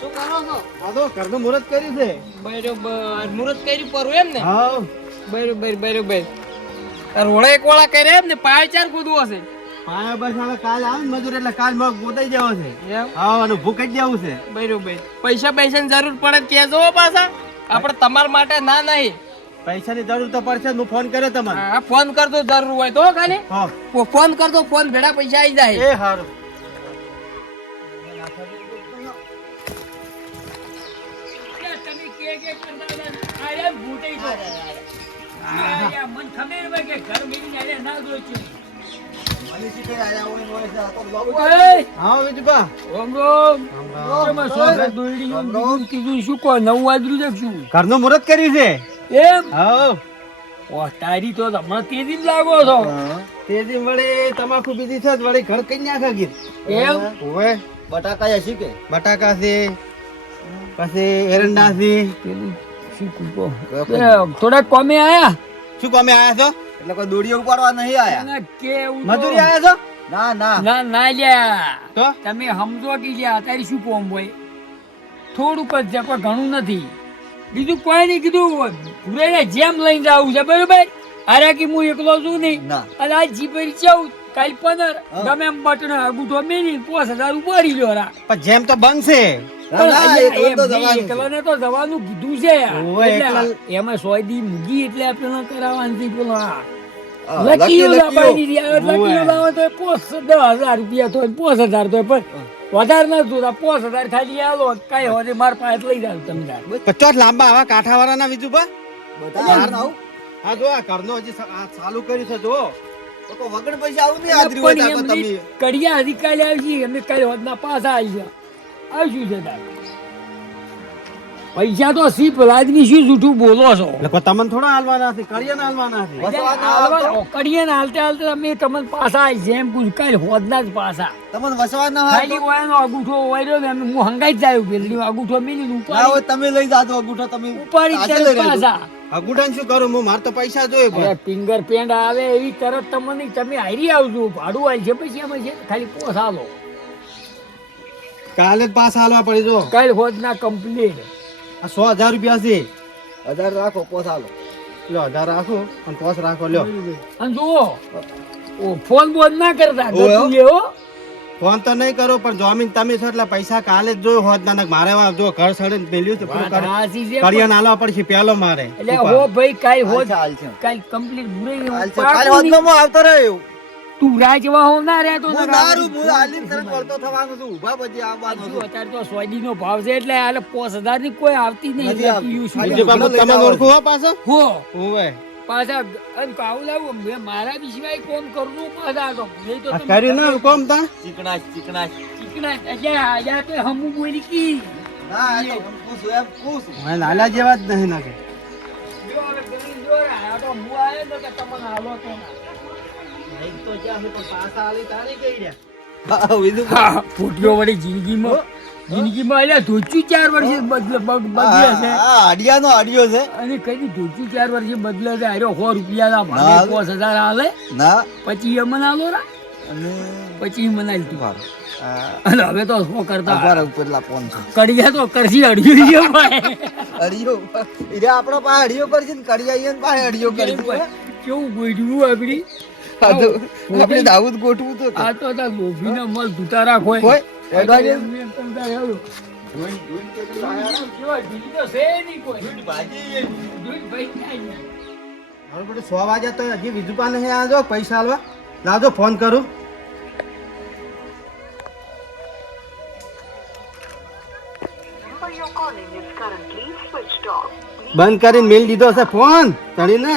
શું કરો છો? આ તો ઘરનું મુહૂર્ત કર્યું છે. બરોબર મુહૂર્ત કર્યું પરવું એમ ને? હા બરોબર રોડા એક વાળા કર્યા એમ ને? પાય ચાર કૂદવો હશે. પાયા બસ હવે કાલ આવે ને મજૂર એટલે કાલ મગ ગોતાઈ જવો છે. એમ? હા અને ભૂખ જ જવું છે. બરોબર પૈસા પૈસાની જરૂર પડે તો કહેજો હો પાછા. આપણે તમારા માટે ના નહીં. પૈસાની જરૂર તો પડશે હું ફોન કર્યો તમને. હા ફોન કરતો જરૂર હોય તો ખાલી હા ફોન કરતો ફોન ભેડા પૈસા આવી જાય. એ સારું. તમે કે કરતા હતા આરે ભૂતઈ તો યા મન ખબર હોય કે ઘર મેલી આલે ના જોઈતું. ઓય હા વિજુબા. ઓમ કેમાં સોગર દોડી નું કીધું શું કો 9 વાગ્યું દેખશું ઘરનું મુહૂર્ત કર્યું છે. એમ? હા ઓ તારી તો હમણાં તેજી જ લાગો છો. તેજી વળી તમાકુ બીજી છે વળી ઘર કઈ નાખા ગીર. એમ? ઓવે બટાકા હશે કે બટાકા છે પછી એરંડા છે. પેલું શું કૂકો થોડા કોમે આયા શું કામે આયા છો? એટલે કોઈ દોડીઓ ઉપાડવા નહીં આયા ના કેવું મજૂરી આયા છો? ના ના ના ના લ્યા તો તમે સમજો કે લ્યા તારી શું કોમ હોય થોડુંક જ છે કોઈ ઘણું નથી બીજું કોઈ નહીં કીધું ભૂરેને જેમ લઈને જવું છે બરોબર અરે કે હું એકલો છું નહીં ના અને આ જીપેરી ચૌદ કાલ 15 ગમે એમ બટન અંગૂઠો મેલી 5000 ઉપાડી લ્યો રા પણ જેમ તો બંધ છે. ના, ના, એકલો તો એમ નહીં, જવાનું છે. એકલોને તો જવાનું કીધું છે ઓવે, એટલે એકલા- એમાં 100 દી મૂકી એટલે આપણે કરાવવાનું છે પેલો આ હા, લકીઓ લકીઓ. લાવવાની રહ્યા, લકીઓ ઓવે. લાવો તો 10,000 રૂપિયા તો 5000 તો પણ વધારે ના જોતા 5000 ખાલી આલો કઈ હોય માર પાસે લઈ જાવ તમે તાર. 50 લાંબા આવા કાંઠાવાળાના વિજુબા. બધા આવું હા જો આ ઘરનો હજી ચાલુ કર્યું છે જો. તો કોઈ વગર પૈસા આવું નહીં હાજરી હોય પણ તો એમની તમે કડિયા હજી કાલે આવશે અમે કાલે હોદના પાછા આવી આવશું છે તાર પૈસા તો સી આદમી શું જૂઠું બોલો છો એટલે કોઈ તમને થોડા હાલવાના છે કડિયાના હાલવાના છે. કડીએ ને હાલતે હાલતે અમે તમને પાછા આવી છે એમ પૂછ કાલે હોદના જ પાછા તમને વસવા ના ખાલી ઓયનો અંગૂઠો ઓયરો ને અમે હું હંગાઈ જ જાય પેલી અંગૂઠો મેલી ના ઉપાડી હોય તમે લઈ જાજો અંગૂઠો તમે ઉપાડી આજે તરત લઈ રહેજો. પાછા અગુડાને શું કરું હું? મારે તો પૈસા જોઈએ અરે પણ. ફિંગર પેન્ટ આવે એવી તરત તમને તમે હારી આવજો ભાડું આવી છે પછી એમાં છે ખાલી પોસ આલો કાલે જ પાછા હાલવા પડી જો. કાલ હોદના કમ્પ્લીટ આ 100,000 રૂપિયા છે. 1000 રાખો પોસાલો લ્યો 1000 રાખો અને 5 રાખો લ્યો. અને જુઓ ઓ ફોન બોન ના કરતા ઓય. ગતું લેવો ફોન તો નહીં કરો પણ જમીન તમે છો એટલે પૈસા કાલે જ જોયો હોત ના મારે જો ઘર સડે પેલ્યું છે પૂરું કર. રાશી છે કડિયાને હાલવા પડશે પેલો મારે. એટલે હો ભાઈ કાલ હોદ હાલ છે કાલ કમ્પ્લીટ ભૂરે હાલ છે કાલ હોદનો મો આવતો રહ્યો તું રાજવા હો ના રે તો હું નારું હું હાલીને તરત વળતો થવાનું છું ઊભા પછી આવવાનું છું અત્યારે તો સોયડી નો ભાવ છે એટલે હાલે 5000 ની કોઈ આવતી નહીં નથી એટલે આવતી. પીયું છું. બીજું બાબત તમને ઓળખું હો પાછો. હો ઓવે પાછા અને કાવું લાવું મેં મારા વિશ્વાય કોમ કરવું પાછા તો નહીં તો આ તમે કર્યું ના કોમ તા. ચીકણાશ ચીકણા અહીંયા તો હમુ બોલી કી ના આ તો હું પૂછું એમ પૂછું હવે લાલા જેવા જ નહીં નાખે. જો હવે ગરીબ જો આ તો હું આયો તો કે તમને હાલો તો ના. નહીં તો જ્યાં પણ પાછા હાલી તારી કઈ રહ્યા. હા વિધુ હા, ફૂટ્યો વળી જિંદગીમાં અલ્યા ધોચું 4 વર્ષે બદલે છે હડિયાનો હડિયો છે અને કઈ ધોચું 4 વર્ષે બદલે છે આર્યો 100 રૂપિયા ના ભાગે 5000 હાલે ના પછી એ મને હાલો રા અને પછી મને હાલ તું આ અને હવે તો શું કરતા અમારા ઉપરલા ફોન છે કડિયા તો કરશી અડ્યું છે ભાઈ હડિયો ઈરે આપણો પાસે હડિયો કરશે ને કડિયા પાસે હડિયો કરશે કેવું ગોઠવું આપડી આ તો આપણે દાઉદ ગોઠવું તો આ તો તાર લોભીના મલ ધૂતા રાખો કોઈ એડવા જે એમ તમ તાર હેલો. કેવા ઢીલી તો છે નહીં કોઈ. દૂધ ભાઈ ક્યાં છે? હવે બધું 100 વાગ્યા તો હજી વિજુપા નહીં આજો પૈસા હાલવા. લાવજો ફોન કરું. બંધ કરીને મેલ દીધો છે ફોન ચડીને.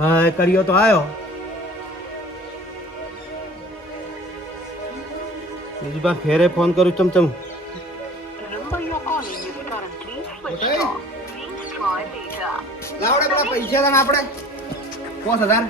હા કર્યો તો આવ્યો. બીજું બા ફેરે ફોન કરું ચમચમ. લાવડે પેલા પૈસા તને આપણે 5000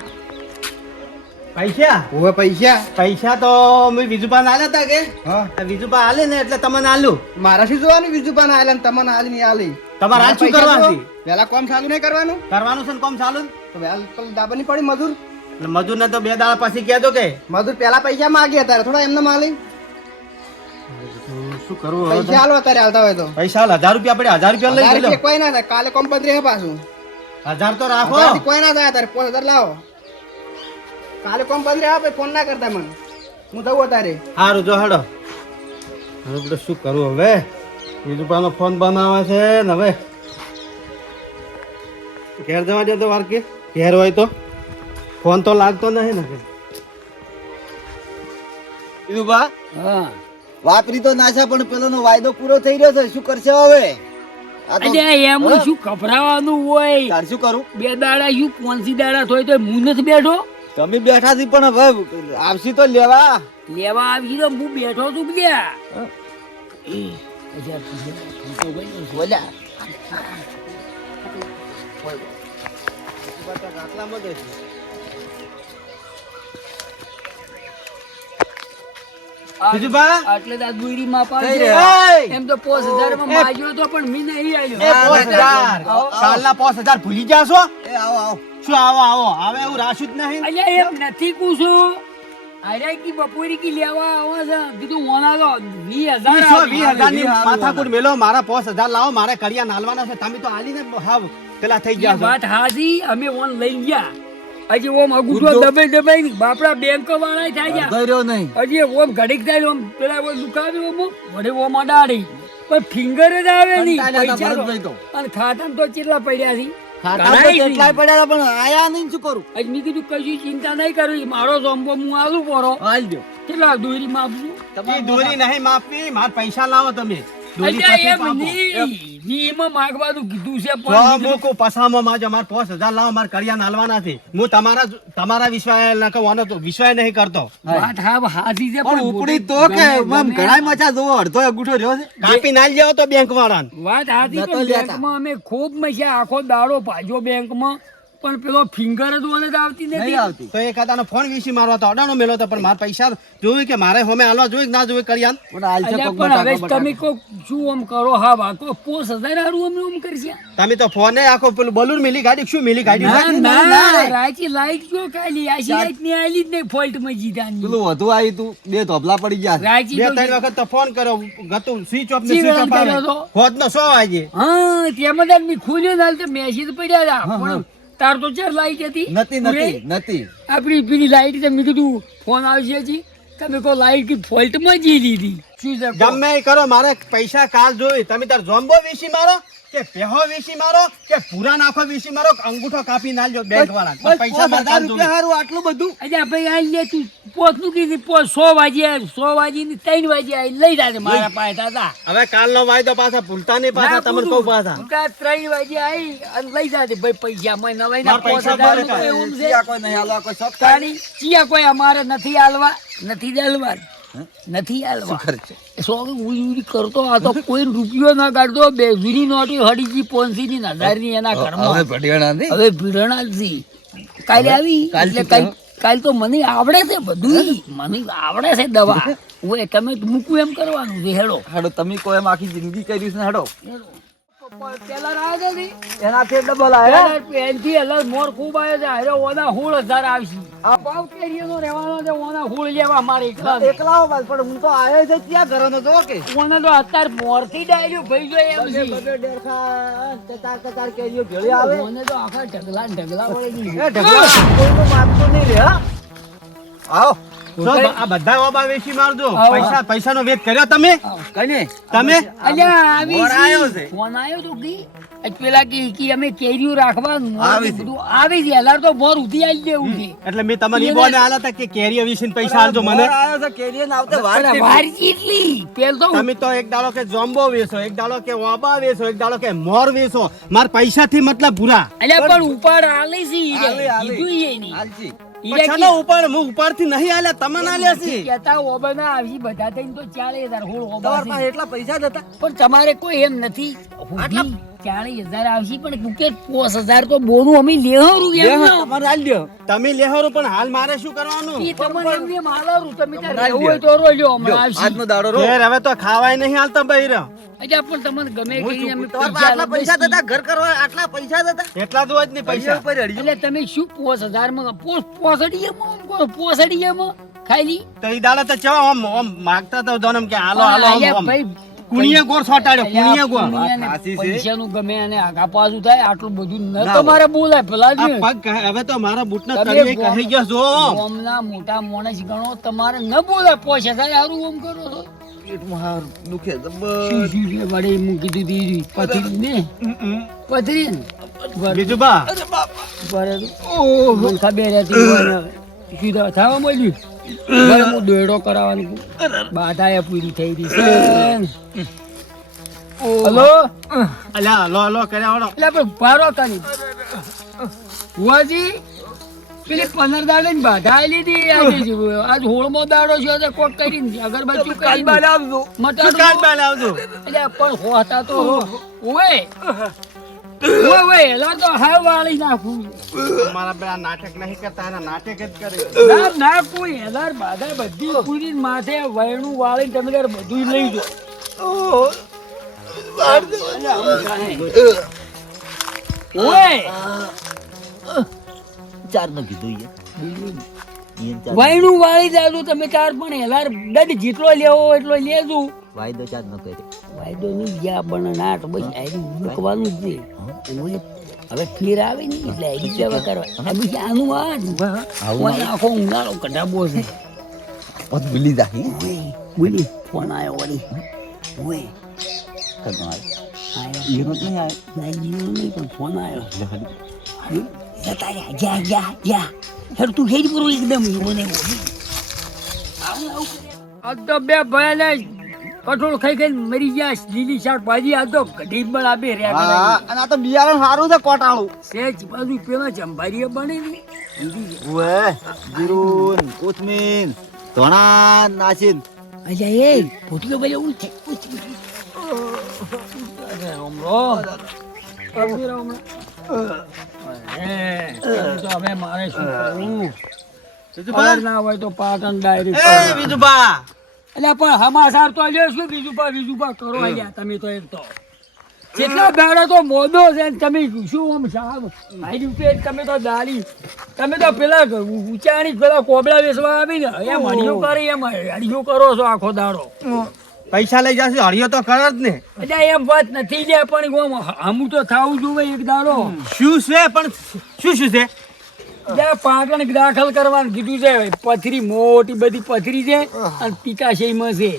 પૈસા. ઓવે પૈસા પૈસા તો મેં વિજુપા ના આલ્યા તા કે હા આ વિજુપા આલે ને એટલે તમને આલ્યું. મારા શું જોવાનું બીજું પણ આલે ને તમને આલી ની આલી તમારે હાલ શું કરવાનું છે? વેલા કોમ ચાલુ નહીં કરવાનું કરવાનું છે ને કોમ ચાલુ. તો વેલ પેલું દાબાની પડી મજૂર એટલે મજૂરને તો 2 દાડા પછી કહેજો કે મજૂર પેલા પૈસા માંગ્યા તારે થોડા એમને માલી શું કરવું હવે તો? પૈસા હાલો અત્યારે હાલતા હોય તો પૈસા હાલ 1000 રૂપિયા પડે 1000 રૂપિયા લઈ 1000 લો રૂપિયા કોઈ ના થાય કાલે કંપની હે પાછું 1000 તો રાખો 1000 થી કોઈ ના થાય તારે 5000 લાવો કાલે કંપની આવે ફોન ના કરતા મને હું દઉં તારે સારું જો હેડો હવે બધું શું કરવું હવે વિરુપાનો ફોન બનાવે છે ને હવે ઘેર જવા દે તો વાર કે ઘેર હોય તો ફોન તો લાગતો નહીં ને વિરુભા હા વાપરી તો નાશા પણ પેલો વાયદો પૂરો થઈ રહ્યો છે શું કરશે હવે આ તો અલ્યા એમ શું ગભરાવાનું હોય તાર શું કરું 2 દાડા શું 5 દાડા થોય તો હું નથી બેઠો તમે બેઠા છી પણ હવે આવશી તો લેવા લેવા આવી તો હું બેઠો છું ક્યાં બોલ્યા વિરુપા આટલે તો આ દોરી માં કઈ પાડજો. રહ્યા? એમ તો 5000 માં માગ્યો તો પણ મેં નહીં એ આલ્યો 5000 કાલના 5000 ભૂલી જાશો એ આવો આવો શું આવો હવે એવું રાશું જ નહીં અલ્યા એમ નથી પૂછું અરે કી બપોરી કી લેવા આવો છે કીધું ઓના તો 20000 ની માથાકૂટ મેલો મારા 5000 લાવો મારે કડિયા નાલવાના છે તમે તો આલીને હાવ પેલા થઈ એ ગયા છો વાત હાજી અમે ઓન લઈ ગયા હજી ઓમ અગુઠો દબાઈ બાપડા બેંક વાળા થાય ગયા ગયો નહીં હજી ઓમ ઘડીક થાય ઓમ પેલા ઓમ દુકાવી ઓમ વડે ઓમ અડાડી પણ ફિંગર જ આવે નહીં કંટાળ્યા હતા પૈસા તો. ભરતભાઈ તો. અને ખાતામાં તો કેટલા પડ્યા છે ખાતા તો કેટલાય પડ્યા પણ આયા નહીં શું કરું હજી મેં કીધું કશું ચિંતા નહીં કરવી મારો જોમ્બો હું આલું પડો હાલ દો કેટલા દોરી માપશું એ દોરી નહીં માપી માર પૈસા લાવો તમે દોરી અલ્યા પછી એમ આપો. નહીં એમાં માગવાનું કીધું છે જો પણ મૂકો પસામાં માજો માર 5000 લાવો માર કડિયા નાલવાના છે હું તમારા વિશ્વાસ ના કહેવાનો તો વિશ્વાસ નહીં કરતો વાત હા હાજી છે પણ ઉપડી તો કે આમ ઘણાય મચા જોવો અડધો અંગૂઠો રહ્યો છે કાપી નાલ જાવ તો બેંક વાળાને વાત હાથી નતો પણ લેતા. બેંકમાં અમે ખૂબ મસ્યા આખો દાડો ભાજો બેંકમાં પણ પેલો ફિંગર જ ઓને જ આવતી નહીં નથી આવતી તો એક હાથાનો ફોન વીસી મારવા તો અડાણો મેલો તો પણ માર પૈસા જોયું કે મારે હોમે હાલવા જોયું કે ના જોયું કરિયાન પણ હાલ છે અલ્યા કોક પણ હવે બટાકા તમે કો શું આમ કરો હા વાકો 5000 હારું અમે આમ કરશે તમે તો ફોને આખો પેલું બલૂન મિલી ગાડી શું મિલી ગાડી ના છે? ના રાચી લાઈટ જો કાલી આશી લાઈટ ની આલી જ નહીં ફોલ્ટ માં જીતાની પેલું વધુ આવી તું બે ધોપલા પડી ગયા રાચી બે તો ત્રણ વખત તો ફોન કર્યો ગતું સ્વિચ ઓફ ને ચી સ્વિચ વેળા ઓફ આવે કર્યો તો? હોદનો 100 વાગે હા તેમાં જ મેં ખોલ્યો ના તો મેસેજ પડ્યા હતા પણ તાર તો ચાર લાઈટ હતી નથી આપણી પેલી લાઈટ મેં કીધું ફોન આવશે હજી તમે કહો લાઈટ કી ફોલ્ટ માં જી લીધી શું છે કહો? ગમે એ કરો મારે પૈસા કાલ જોઈ તમે તાર જોમ્બો વીસી મારો કે પેહો વીસી મારો કે પૂરા નાખો વીસી મારો કે અંગૂઠો કાપી નાલજો બેંક વાળા પણ પૈસા મારે કાલ જોઈએ. રૂપિયા આટલું બધું અચ્છા ભાઈ આ લે તું પોતનું કીધું 100 વાગે ની 3 વાગે આઈ લઈ જાજે મારા પાસે હતા હવે કાલનો વાયદો પાછા ભૂલતા નહીં પાછા તમને કહું પાછા 3 વાગે આઈ અને લઈ જાજે ભાઈ પૈસા માં નવાઈ ના મારા પૈસા 5000 મારે રૂપિયા એવું છે. ચિયા કોઈ નહીં હાલવા કોઈ શોખ તારી ચિયા કોઈ અમારે નથી હાલવા નથી ચાલવા નથી હાલવા ખર્ચે સોગી ઉડી કરતો આ તો કોઈ રૂપિયો ના કાઢતો બે જૂની નોટી હડીજી 500 ની 1000 ની એના હવે ઘરમાં ભડિયાણા નહીં હવે ભીડણાલજી કાલે આવી કાલથી એટલે કાલ તો મને આવડે છે બધું મને આવડે છે દવા હું તમે મૂકું એમ કરવાનું છે હેડો હેડો તમે કોઈ એમ આખી જિંદગી કરી છે હેડો પેલા રાવ દે એનાથી ડબલ આયા પેનથી એટલે મોર ખૂબ આવ્યો છે હેડો ઓના 16000 આવશે આ ભાવ કેરીનો રહેવાનો છે ઓના 16 લેવા મારે એકલા એકલાઓ બસ પણ હું તો આયો છે ત્યાં ઘરનો જો કે ઓને તો અત્યારે મોરથી ડાયલ્યો ભાઈ જો એમ છે બધે ડેરખા કચાર કેરીઓ ભેળી આવે ઓને તો આખા ઢગલા ને ઢગલા વળી એ ઢગલા કોઈનું માનતું નહીં રે હા આવો જો આ બધા ઓબા વેચી મારજો આવો. પૈસાનો વેચ કર્યો તમે કને તમે અલ્યા આવી મોર આયો છે. ફોન આવ્યો તો કી આજ પેલા કી અમે કેરીઓ રાખવાનું આવી છે. બધું આવી છે એલાર તો મોર ઉધી આવી દેવું છે એટલે મેં તમને ઈ બોલે આલા હતા કે કેરીઓ વીસીને પૈસા આલજો મને મોર આયો છે કેરીઓ ને આવતે વાર અરે વાર કેટલી પેલ તો તમે તો એક દાડો કે જોમ્બો વેચો એક દાડો કે ઓબા વેચો એક દાડો કે મોર વેચો માર પૈસાથી મતલબ પૂરા અલ્યા પણ ઉપર આલી છે ઈ રે. આલી, આલી. કીધું ઈ નહીં. હાલજી ઈ રે પછાનો ઉપર હું ઉપરથી નહીં આલ્યા તમને આલ્યા છે કહેતા ઓબા ના આવી બધા થઈને તો 40,000 હોળ ઓબા તમારા છે. પાસે એટલા પૈસા જ હતા પણ તમારે કોઈ એમ નથી આટલા 40,000 આવશે પણ તું કે 5,000 તો બોનું અમે લેહરું એમ ના. તમારે હાલ દ્યો. તમે લેહરો પણ હાલ મારે શું કરવાનું ઈ તમને એમ એમ હાલારું, તમે તાર રહેવું હોય તો રો લ્યો, હમણાં આવશે. આજનો દાડો રો. ઘેર હવે તો ખાવાય નહીં હાલતા બૈરા. અચ્છા, પણ તમને ગમે કરીને અમે તમારા પૈસા આટલા પૈસા થતા ઘર કરવા આટલા પૈસા થતા એટલા તો જ નહીં પૈસા. ઉપર અડિયો. એટલે તમે શું 5,000 માં પોસડીએમાં આમ કરો, પોસડીએમાં ખાલી તો ઈ દાડા તો ચવા આમ માગતા તો દોનમ કે હાલો હાલો આમ, અલ્યા આમ. ભાઈ, કુણીએ ગોળ સોટાડ્યો, કુણીએ ગોળ. કુણીયાને સાચી છે. પૈસાનું ગમે અને આગા પાછું થાય આટલું બધું ન તમારે બોલાય પેલા આ પગ હવે તો મારા બૂટના તમે તળિયે કહી ગયો છો. ગામના મોટા માણસ ગણો, તમારે ન બોલાય. 5,000 હારું આમ કરો છો. પેટમાં હાર દુખે શું જબર. શું છે વળી મૂકી દીધી પથરી ને પથરી ને બીજું બા મને ખબર હતી મને શું થવા મળ્યું. હવે હું દોયડો કરાવવાનું બાધાએ પૂરી થઈ રહી છે. હલો અલ્યા લો લો કર્યા વાળો. એટલે આપણે ભારો કરી ભુવાજી પેલી 15 દાડે ની બાધા આઈ લીધી આજે જ. આજ 16મો દાડો છે તો કોક કરીને અગરબત્તી કરી શું કાલ બાલ આવજો. એટલે પણ હોતા તો ઓય ઓય એલા તો હાવ વાળી નાખું. મારા બે આ નાટક નહીં કરતા, એના નાટક જ કરે. ના ના કોઈ એલાર બાધા બધી પૂરી માથે વયણું વાળી તમે તાર બધું લઈ જાઓ. ઓય ચાર નો કીધું વયણું વાળી જાજો તમે તાર, પણ એલાર દડ જેટલો લેવો એટલો લેજો. વાયદો ચાર નો કર્યો. વાયદો નહીં જ્યાં પણ નાટ બસ આયરી મૂકવાનું જ નહીં. હવે ફેર આવે ને એટલે આયરી કેવા કરવા અમે આનું આખો ઉનાળો કઢાબો છે. પદ ભૂલી જાય. બોલી ફોન આવ્યો વળી. ઓય કનો આયો હીરો નહીં આવે. ના જીવો નહીં પણ ફોન આવ્યો. જતા રહ્યા, જા જા જા હેડ તું હેડ પૂરો એકદમ મને આ તો બે ભયાને કઠોળ ખાઈ ખાઈને મરી ગયા. લીલી શાકભાજી આ તો કઢી બનાવે રહ્યા હા, અને આ તો બિયારણ સારું છે કોટાળું. સેજ બાજુ પેલા ચંભારીએ બનેલી ઓએ જીરું કોથમીર ધોણા નાસીન. અલ્યા એ પોતીઓ ભાઈ એવું છે. હવે મારે શું કરવું? બીજુબા? ના હોય તો પાટણ ડાયરેક્ટ એ બીજુબા એટલે પણ હમાસાર તો લ્યો શું બીજું પા કરો અહીંયા તમે તો એક તો જેટલા દાડો તો મોદો છે ને તમે શું આમ સાહેબ ભાઈ રૂપિયા તમે તો દાડી તમે તો પેલા ઊંચાણી પેલા કોબળા વેચવા આવીને એમ હડિયો કરી એમ હડિયો કરો છો આખો દાડો. પૈસા લઈ જશે હળિયો તો કરે જ ને. એટલે એમ વાત નથી લે પણ હમું તો થાવું જોવે એક દાડો. શું છે પણ શું શું છે? જ્યાં પાટણ દાખલ કરવાનું કીધું છે. પથરી મોટી બધી પથરી છે અને પિકાશયમાં છે.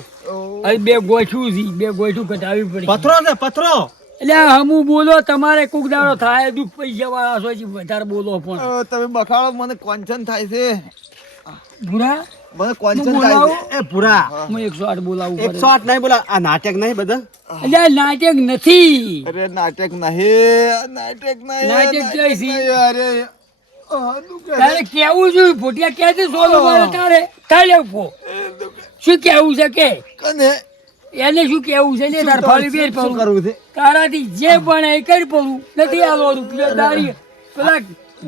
હવે બે ગોઠવું છે, બે ગોઠવું કટાવવી પડે. પથરો છે પથરો. એટલે હમું બોલો તમારે કોક દાડો થાય દુઃખ પૈસા વાળા છો હજી વધારે બોલો પણ તમે બખાડો મને કોન્ચન થાય છે. ભૂરા મને હું કોન્ચન થાય બોલાવું? છે. એ પૂરા હું 108 બોલાવું પડે. 108 નહીં બોલા. આ નાટક નહીં બધા. એટલે આ નાટક નથી. અરે નાટક નહીં, નાટક નહીં, નાટક નાટક જોઈ છે. નહીં. અરે દુખે તારે કેવું જોઈએ ભોટિયા ક્યાંથી સોલો મારે તારે કાલે ઉભો શું કેવું છે કે કને એને શું કેવું છે ને તાર ફાળી બેર શું પડું કરવું છે? તારાથી જે પણ એ કરી પડું નથી આલો રૂપિયા દાડી પેલા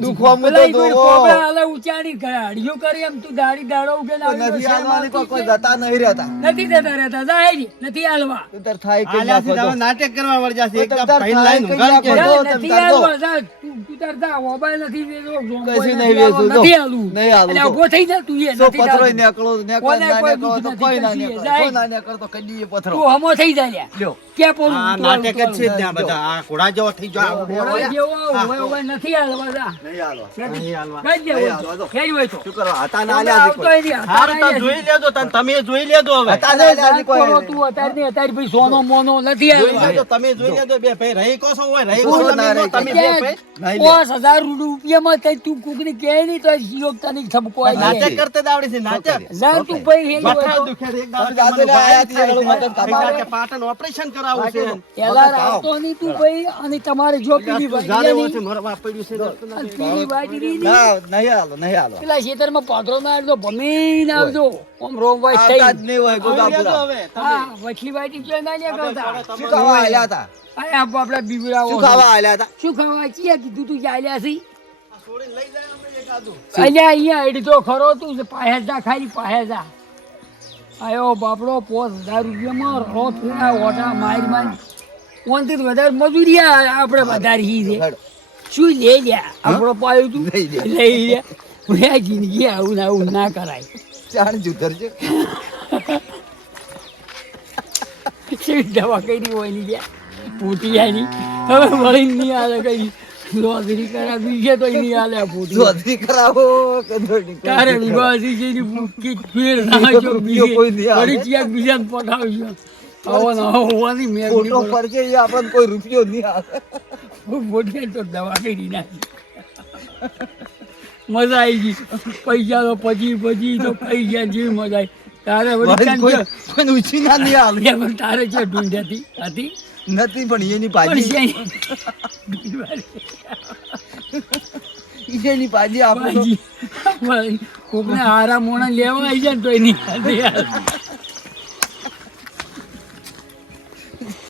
દુખવા પેલા મૂકો તો. કોબળા હાલે ઉચારી હડિયો કરી એમ તું દાડી દાડો ઉગે નથી આલવાની કોઈ જતા નહીં રહેતા. નથી દેતા રહેતા જાહેરી નથી હાલવા તું તાર થાય કે આલ્યાથી નાખો તો તો. નાટક કરવા વળી જશે. એકદમ તાર પહેલ થાય લાઈન કઈ ઉગાડ કે. નાખો. તમે નથી તાર દો. હાલવા જા તું તાર જા મોબાઈલ નથી વેચો કશું નહીં વેચું, દો. નથી હાલવું નહીં હાલવું, એટલે દો. ઉભો થઈ જા તું એ સો નથી પથરો હાલવું. નીકળો, નીકળો, કોને ના કોઈ નીકળો તો દુઃખ કોઈ ના નથી, નીકળો. જાય. કોઈ ના નીકળો તો કદી પથરો. તું હમો થઈ જા લ્યા લ્યો. ક્યાં પોલું આ નાટક જ છે જ ત્યાં બધા. આ ઘોડા જેવો થઈ જાવ. ઘોડા જેવો હવે હવે નથી હાલવા જા નહીં હાલવા. નહીં હાલવા. કઈ નહીં દેવું હાલવા દો. કઈ હોય તો શું કરવા? હતા ના આવતો આલ્યા હજી કોઈ. ય નહીં, હારું તો અત્યારે જોઈ લેજો તમે જોઈ લેજો હવે. હતા ના આલ્યા હજી કોઈ. કરો તું અત્યારે ને અત્યારે ભાઈ સોનો મોનો નથી જોઈ હાલવા. લેજો તમે જોઈ લેજો બે ભાઈ રહી કો છો હોય રહી કો શું તમે ના નો, રહી તમે બે ક્યાં? ભાઈ. નહીં લે. 5,000 રૂપિયામાં કઈ તું કોકને કહે નહીં તો યોગતા નહીં ઠપકો આવી નાટક જાય. કરતે જ આવડે છે નાટક. જા તું ભાઈ હેલ હોય મથાળ તો. દુખે છે. એક તમે દાડો જાતે આયા છીએ, મને મગજ એક દાડો પાટણ ઓપરેશન કરાવવું છે. એલા આવતો નહીં તું ભાઈ અને તમારે જો પીડી તું જાણે હોય છે, મરવા પડ્યું છે. અને પેલી બાજરી ની ના નહીં હાલો નહીં હાલો પેલા ખેતરમાં પાથરો ના આવજો ભમીને આવજો આમ રોમ વાઈટ આવતા જ થઈ નહીં હોય ગોગા હવે પૂરા. હવે તમે હા વચલી બાજરી જો ના લે કરતા શું ખાવા આલ્યા હતા અરે આપડા બીવડાવો શું ખાવા આલ્યા હતા શું ખાવા ચિયા કીધું તું ચાલ્યા છી છોડીને લઈ જાય અમે એકાદું. અલ્યા અહીંયા અડધો ખરો તું પાહેજા ખાલી પાહેજા આયો બાપડો 5000 રૂપિયામાં રો ફેરા ઓટા મારી મારી ઓનથી વધારે મજૂરી આપણે વધારે હી છે હેડો. શું લઈ લ્યા આપણો પાયો તું લઈ લે. લઈ લ્યા મેં જિંદગી આવું ને આવું ના કરાય ચાણ જુધર છે કેવી દવા કરી હોય ની ગયા પૂટી આની હવે વળી નહીં આલે કઈ લોધરી કરાવી છે તો નહીં આલે આ પૂટી ચોધરી કરાવો કે દોડી કરાવો. તારે વિવાદી છે ની પૂકી ફેર નાખ્યો બીજો કોઈ નહીં આવે. વળી ચિયા બીજાને પટાવજો આવો ને આવો હોવાની મેં ફોટો પર છે એ આપણને કોઈ રૂપિયો નહીં આવે મોટી તો દવા કરી નાખી મજા આવી ગઈ પૈસા તો પછી તો પૈસા જેવી મજા આવી તારે વળી કોઈ ચાંદ કોઈ ઉછી ના નહીં આવે પણ તારે છે ઢૂંઢતી હતી નથી પણ એની પણ ભાજી છે એની ભાજી આપણે તો કોકને હારા મોણા લેવા આવી જાય ને તો એની